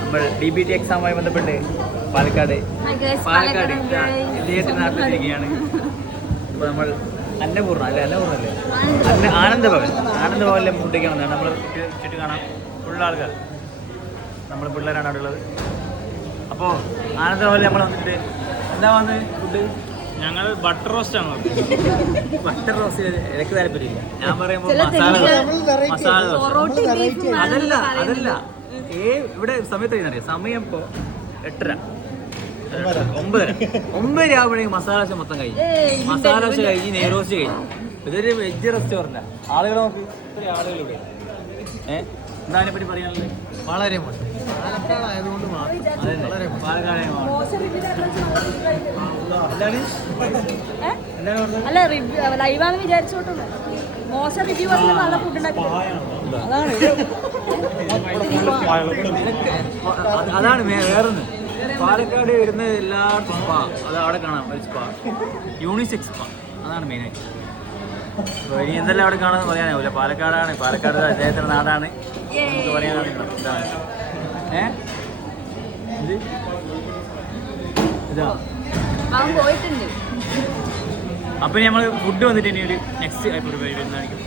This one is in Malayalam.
നമ്മൾ DBT എക്സാമുമായി ബന്ധപ്പെട്ട് പാലക്കാട് നാട്ടിലിരിക്കുകയാണ്. ഇപ്പോൾ നമ്മൾ അന്നപൂർണ്ണ അല്ലേ ആനന്ദഭവനിലെ ഫുഡൊക്കെ വന്നതാണ്. നമ്മൾ ചുറ്റും കാണാം ഫുൾ ആൾക്കാർ, നമ്മൾ പിള്ളേരാണ് അവിടെ ഉള്ളത്. അപ്പോൾ ആനന്ദഭവനിൽ നമ്മൾ വന്നിട്ട് എന്താ വന്നത് ഫുഡ്? ഞങ്ങൾ ബട്ടർ റോസ്റ്റ് ആണ്. ബട്ടർ റോസ്റ്റ് എനിക്ക് താല്പര്യമില്ല. ഞാൻ പറയുമ്പോൾ മസാല അതല്ല ഇവിടെ സമയത്ത് അറിയാം. സമയം ഇപ്പോൾ 8:30 9 ആവുമ്പോഴേക്കും മസാല ദോശ മൊത്തം കഴിഞ്ഞു. മസാല ദോശ കഴിഞ്ഞ് നെയ്റോസ്റ്റ് കഴിഞ്ഞു. ഇതൊരു വെജ് റെസ്റ്റോറൻറ്റാ. ആളുകൾ നോക്ക്, ഇത്രയും ആളുകളിവിടെ. എന്താ അതിനെ പറ്റി പറയാനുള്ളത്? വളരെ മോശം. പാലക്കാടായതുകൊണ്ട് അതാണ് വേറൊന്ന്. പാലക്കാട് വരുന്ന എല്ലായിടത്തും സ്പാ, അത് അവിടെ കാണാം. ഒരു സ്പാ, യൂണിസെക്സ് സ്പാ, അതാണ് മെയിനായിട്ട്. ഇനി എന്തെല്ലാം അവിടെ കാണാമെന്ന് പറയാനാവില്ല. പാലക്കാടാണ്, പാലക്കാട് അദ്ദേഹത്തിൻ്റെ നാടാണ്. നമുക്ക് പറയാനാണ് ഇതാ. അപ്പം നമ്മൾ ഫുഡ് വന്നിട്ട് ഇനി ഒരു നെക്സ്റ്റ് വരുന്നതായിരിക്കും.